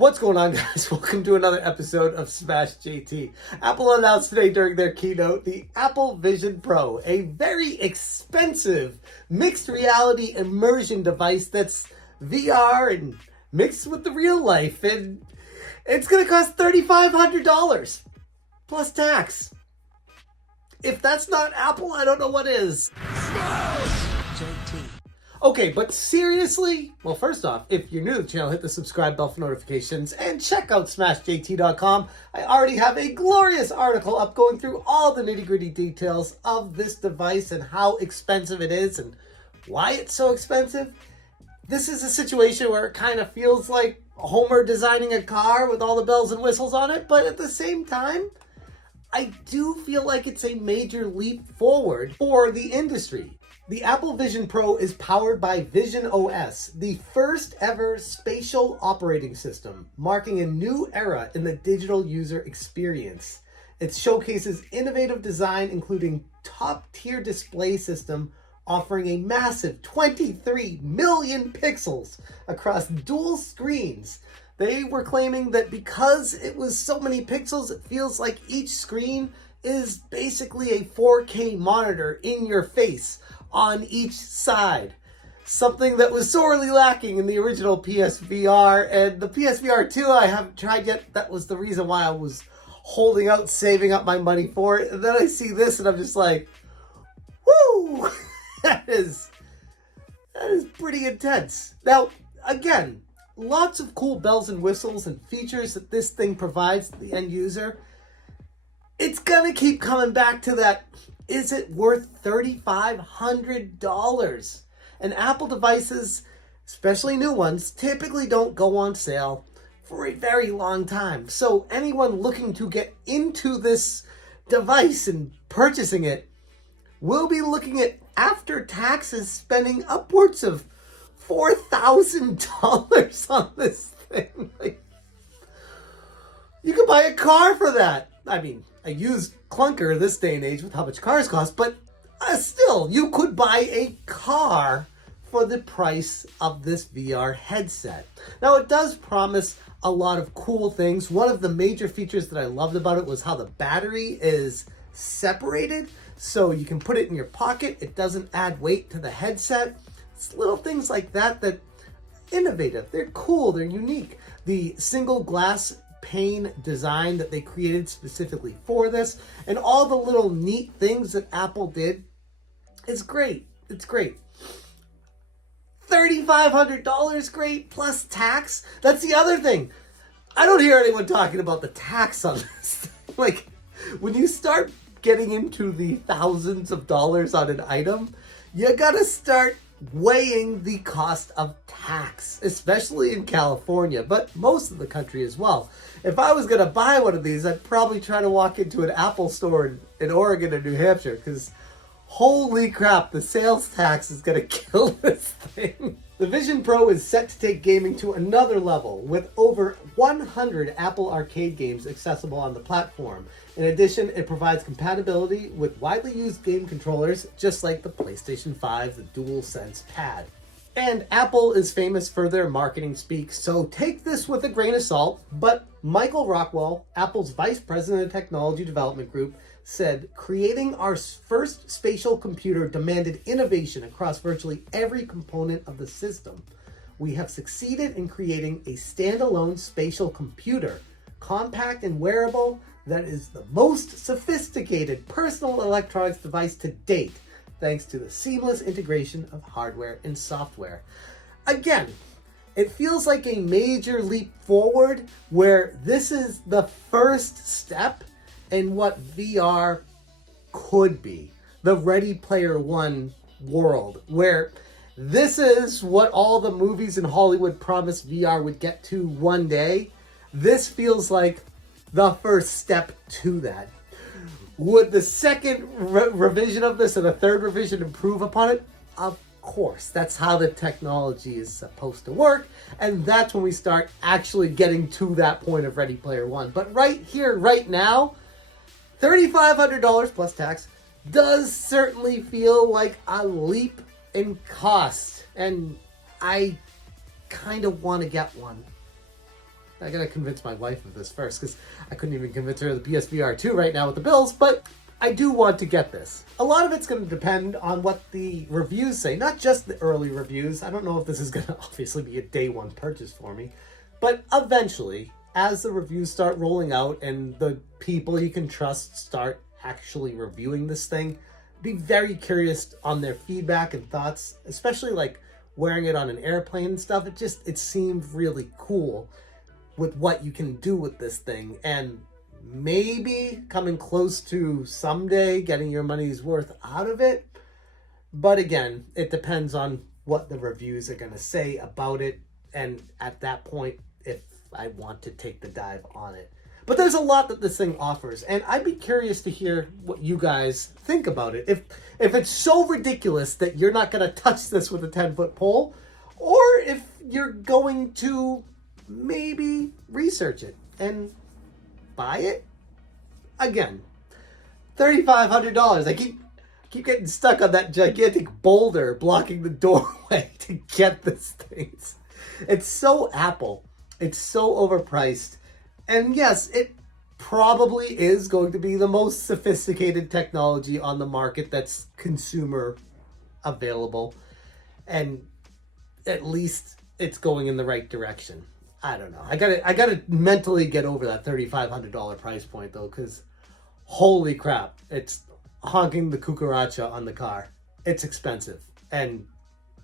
What's going on, guys? Welcome to another episode of Smash JT. Apple announced today during their keynote the Apple Vision Pro, a very expensive mixed reality immersion device that's VR and mixed with the real life, and it's going to cost $3,500 plus tax. If that's not Apple, I don't know what is. Smash JT. Okay, but seriously, well, first off, if you're new to the channel, hit the subscribe bell for notifications and check out smashjt.com. I already have a glorious article up going through all the nitty-gritty details of this device and how expensive it is and why it's so expensive. This is a situation where it kind of feels like Homer designing a car with all the bells and whistles on it, but at the same time, I do feel like it's a major leap forward for the industry. The Apple Vision Pro is powered by Vision OS, the first ever spatial operating system, marking a new era in the digital user experience. It showcases innovative design, including top-tier display system, offering a massive 23 million pixels across dual screens. They were claiming that because it was so many pixels, it feels like each screen is basically a 4K monitor in your face on each side. Something that was sorely lacking in the original PSVR, and the PSVR 2 I haven't tried yet. That was the reason why I was holding out, saving up my money for it. And then I see this and I'm just like, whoo! That is pretty intense. Now, again, lots of cool bells and whistles and features that this thing provides to the end user. It's gonna keep coming back to that, is it worth $3,500? And Apple devices, especially new ones, typically don't go on sale for a very long time. So anyone looking to get into this device and purchasing it will be looking at, after taxes, spending upwards of $4,000 on this thing. Like, you could buy a car for that. I mean, a used clunker this day and age with how much cars cost, but still, you could buy a car for the price of this VR headset. Now, it does promise a lot of cool things. One of the major features that I loved about it was how the battery is separated, so you can put it in your pocket. It doesn't add weight to the headset. It's little things like that that innovative. They're cool. They're unique. The single glass pane design that they created specifically for this, and all the little neat things that Apple did, is great. It's great. $3,500, great, plus tax. That's the other thing. I don't hear anyone talking about the tax on this. Like, when you start getting into the thousands of dollars on an item, you gotta start weighing the cost of tax, especially in California, but most of the country as well. If I was going to buy one of these, I'd probably try to walk into an Apple store in Oregon and New Hampshire, because holy crap, the sales tax is going to kill this thing. The Vision Pro is set to take gaming to another level, with over 100 Apple Arcade games accessible on the platform. In addition, it provides compatibility with widely used game controllers, just like the PlayStation 5's DualSense pad. And Apple is famous for their marketing speak, so take this with a grain of salt, but Michael Rockwell, Apple's Vice President of Technology Development Group, said, "Creating our first spatial computer demanded innovation across virtually every component of the system. We have succeeded in creating a standalone spatial computer, compact and wearable, that is the most sophisticated personal electronics device to date, thanks to the seamless integration of hardware and software." Again, it feels like a major leap forward where this is the first step in what VR could be. The Ready Player One world, where this is what all the movies in Hollywood promised VR would get to one day. This feels like the first step to that. Would the second revision of this and the third revision improve upon it? Of course. That's how the technology is supposed to work, and that's when we start actually getting to that point of Ready Player One. But right here, right now, $3,500 plus tax does certainly feel like a leap in cost, and I kind of want to get one. I gotta convince my wife of this first, because I couldn't even convince her of the PSVR 2 right now with the bills, but I do want to get this. A lot of it's going to depend on what the reviews say, not just the early reviews. I don't know if this is going to obviously be a day one purchase for me, but eventually, as the reviews start rolling out and the people you can trust start actually reviewing this thing, be very curious on their feedback and thoughts, especially like wearing it on an airplane and stuff. It seemed really cool with what you can do with this thing, and maybe coming close to someday getting your money's worth out of it. But again, it depends on what the reviews are going to say about it, and at that point, if I want to take the dive on it. But there's a lot that this thing offers, and I'd be curious to hear what you guys think about it. If it's so ridiculous that you're not going to touch this with a 10-foot pole, or if you're going to maybe research it and buy it. Again, $3,500. I keep getting stuck on that gigantic boulder blocking the doorway to get this thing. It's so Apple. It's so overpriced. And yes, it probably is going to be the most sophisticated technology on the market that's consumer available. And at least it's going in the right direction. I don't know. I gotta mentally get over that $3,500 price point though, because holy crap, it's honking the cucaracha on the car. It's expensive, and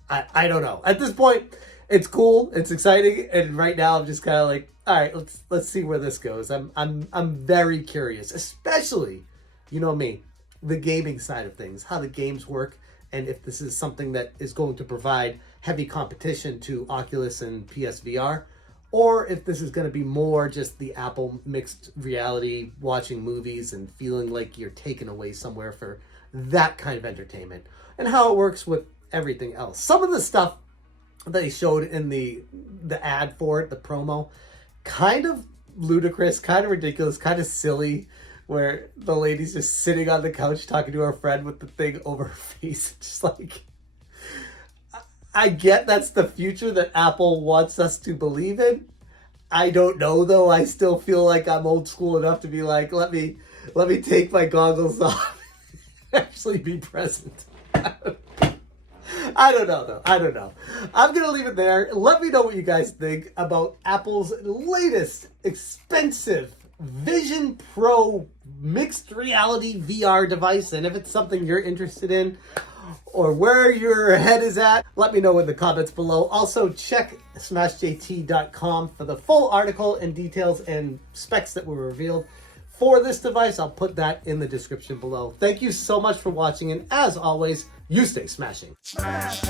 I don't know. At this point, it's cool, it's exciting, and right now I'm just kind of like, all right, let's see where this goes. I'm very curious, especially, you know me, the gaming side of things, how the games work, and if this is something that is going to provide heavy competition to Oculus and PSVR. Or if this is going to be more just the Apple mixed reality, watching movies and feeling like you're taken away somewhere for that kind of entertainment. And how it works with everything else. Some of the stuff they showed in the ad for it, the promo, kind of ludicrous, kind of ridiculous, kind of silly, where the lady's just sitting on the couch talking to her friend with the thing over her face. Just like... I get that's the future that Apple wants us to believe in. I don't know though. I still feel like I'm old school enough to be like, let me take my goggles off and actually be present. I don't know though. I don't know. I'm going to leave it there. Let me know what you guys think about Apple's latest expensive Vision Pro mixed reality VR device, and if it's something you're interested in, or where your head is at, let me know in the comments below. Also, check smashjt.com for the full article and details and specs that were revealed for this device. I'll put that in the description below. Thank you so much for watching, and as always, you stay smashing. Smash,